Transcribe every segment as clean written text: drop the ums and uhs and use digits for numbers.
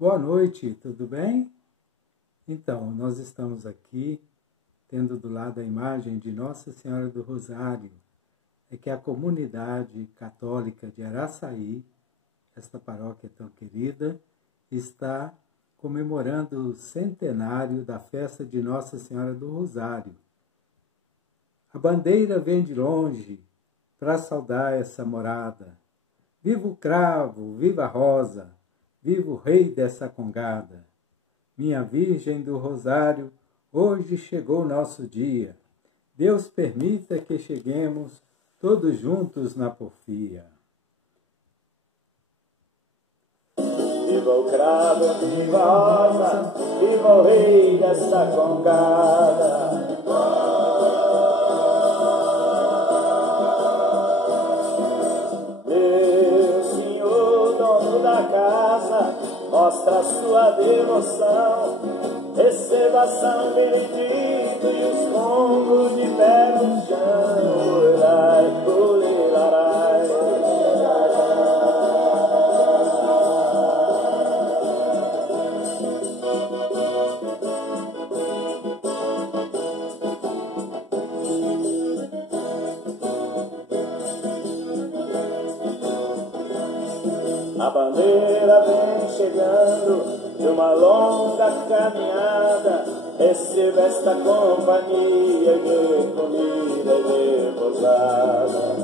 Boa noite, tudo bem? Então, nós estamos aqui tendo do lado a imagem de Nossa Senhora do Rosário, é que a comunidade católica de Araçaí, esta paróquia tão querida, está comemorando o centenário da festa de Nossa Senhora do Rosário. A bandeira vem de longe para saudar essa morada. Viva o cravo, viva a rosa, viva o rei dessa congada. Minha Virgem do Rosário, hoje chegou o nosso dia. Deus permita que cheguemos todos juntos na porfia. Viva o cravo, viva a rosa, viva o rei dessa congada. Meu senhor, dono da casa, mostra a sua devoção. Receba São Benedito e os combos de pé no chão. Orai, olerarai. A bandeira vem chegando de uma longa caminhada. Receba esta companhia de comida e de pousada.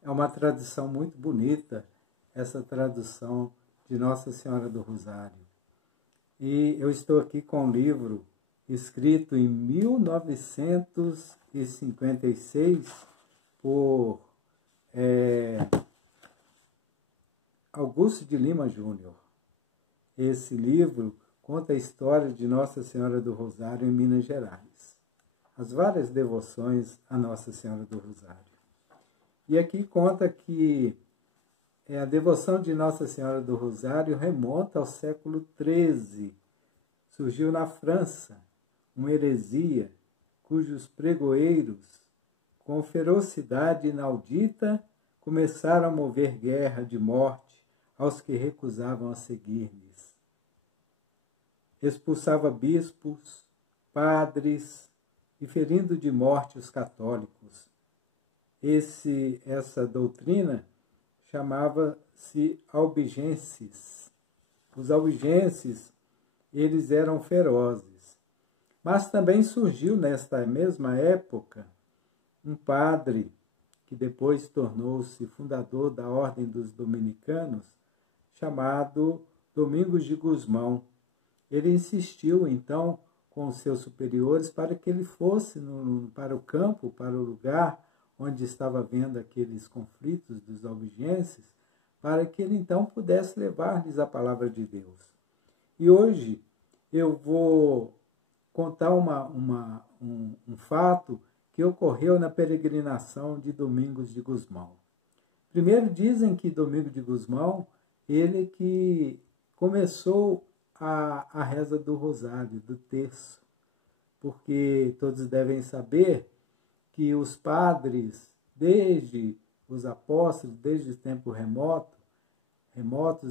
É uma tradição muito bonita, essa tradução de Nossa Senhora do Rosário. E eu estou aqui com um livro escrito em 1956 por Augusto de Lima Júnior. Esse livro conta a história de Nossa Senhora do Rosário em Minas Gerais. As várias devoções a Nossa Senhora do Rosário. E aqui conta que a devoção de Nossa Senhora do Rosário remonta ao século XIII. Surgiu na França uma heresia cujos pregoeiros, com ferocidade inaudita, começaram a mover guerra de morte aos que recusavam a seguir-lhes. Expulsava bispos, padres e ferindo de morte os católicos. Essa doutrina chamava-se albigenses. Os albigenses, eles eram ferozes. Mas também surgiu nesta mesma época um padre que depois tornou-se fundador da Ordem dos Dominicanos, chamado Domingos de Gusmão. Ele insistiu, então, com os seus superiores para que ele fosse para o campo, para o lugar onde estava havendo aqueles conflitos dos albigenses, para que ele então pudesse levar-lhes a palavra de Deus. E hoje eu vou contar um fato que ocorreu na peregrinação de Domingos de Gusmão. Primeiro dizem que Domingos de Gusmão, ele que começou a reza do rosário, do terço, porque todos devem saber que os padres, desde os apóstolos, desde o tempo remotos,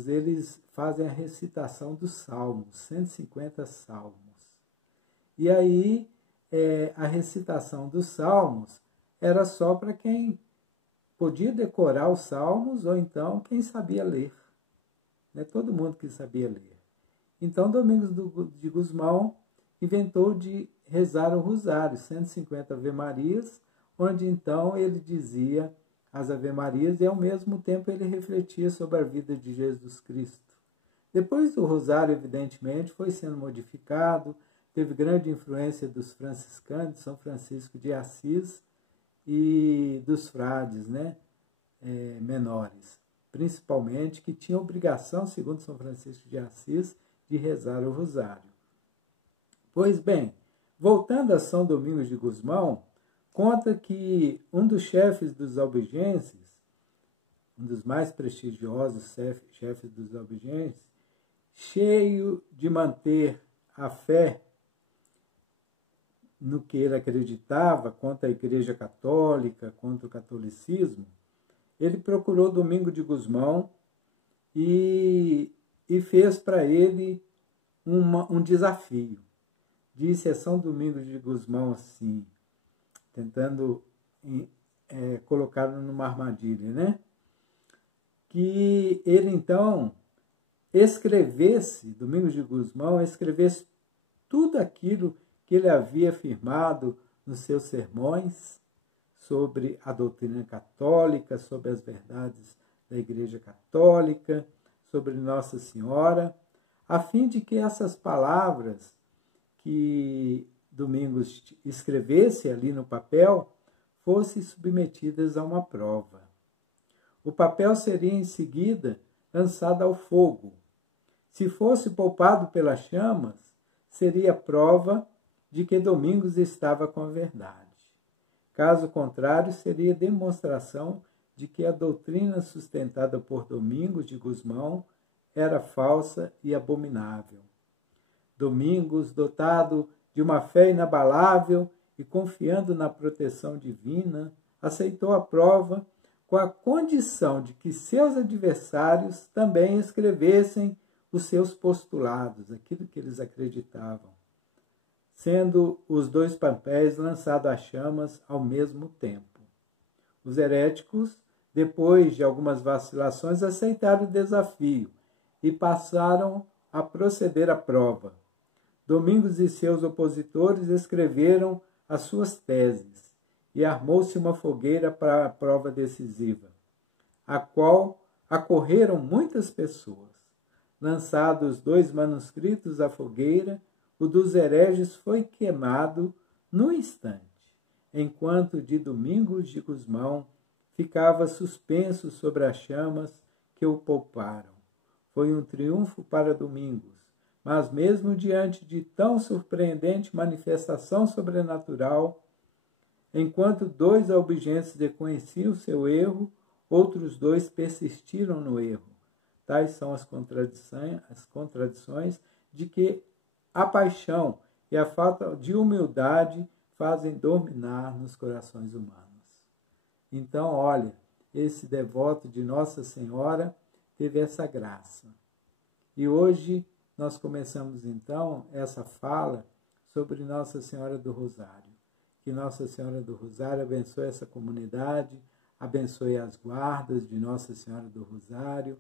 eles fazem a recitação dos salmos, 150 salmos. E aí, a recitação dos salmos era só para quem podia decorar os salmos ou então quem sabia ler. Não é todo mundo que sabia ler. Então, Domingos de Gusmão inventou de rezar o rosário, 150 Ave-Marias, onde então ele dizia as Ave-Marias e ao mesmo tempo ele refletia sobre a vida de Jesus Cristo. Depois o rosário, evidentemente, foi sendo modificado, teve grande influência dos franciscanos, de São Francisco de Assis e dos frades, menores, principalmente, que tinham obrigação, segundo São Francisco de Assis, de rezar o rosário. Pois bem, voltando a São Domingos de Gusmão, conta que um dos chefes dos albigenses, um dos mais prestigiosos chefes dos albigenses, cheio de manter a fé no que ele acreditava contra a Igreja Católica, contra o catolicismo, ele procurou Domingos de Gusmão e fez para ele um desafio. Disse a São Domingos de Gusmão assim, tentando colocá-lo numa armadilha, né? Que ele então escrevesse, Domingos de Gusmão, escrevesse tudo aquilo que ele havia afirmado nos seus sermões sobre a doutrina católica, sobre as verdades da Igreja Católica, sobre Nossa Senhora, a fim de que essas palavras que Domingos escrevesse ali no papel fossem submetidas a uma prova. O papel seria em seguida lançado ao fogo. Se fosse poupado pelas chamas, seria prova de que Domingos estava com a verdade. Caso contrário, seria demonstração de que a doutrina sustentada por Domingos de Gusmão era falsa e abominável. Domingos, dotado de uma fé inabalável e confiando na proteção divina, aceitou a prova com a condição de que seus adversários também escrevessem os seus postulados, aquilo que eles acreditavam, sendo os dois papéis lançados às chamas ao mesmo tempo. Os heréticos, depois de algumas vacilações, aceitaram o desafio e passaram a proceder à prova. Domingos e seus opositores escreveram as suas teses e armou-se uma fogueira para a prova decisiva, a qual acorreram muitas pessoas. Lançados os dois manuscritos à fogueira, o dos hereges foi queimado no instante, enquanto o de Domingos de Gusmão ficava suspenso sobre as chamas que o pouparam. Foi um triunfo para Domingos, mas mesmo diante de tão surpreendente manifestação sobrenatural, enquanto dois albigenses reconheciam seu erro, outros dois persistiram no erro. Tais são as contradições de que a paixão e a falta de humildade fazem dominar nos corações humanos. Então, olha, esse devoto de Nossa Senhora teve essa graça. E hoje nós começamos então essa fala sobre Nossa Senhora do Rosário. Que Nossa Senhora do Rosário abençoe essa comunidade, abençoe as guardas de Nossa Senhora do Rosário,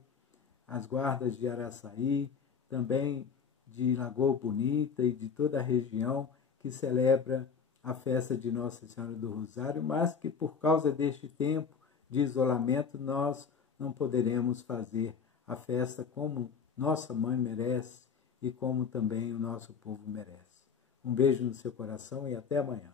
as guardas de Araçaí, também de Lagoa Bonita e de toda a região que celebra a festa de Nossa Senhora do Rosário, mas que por causa deste tempo de isolamento nós não poderemos fazer a festa como nossa mãe merece e como também o nosso povo merece. Um beijo no seu coração e até amanhã.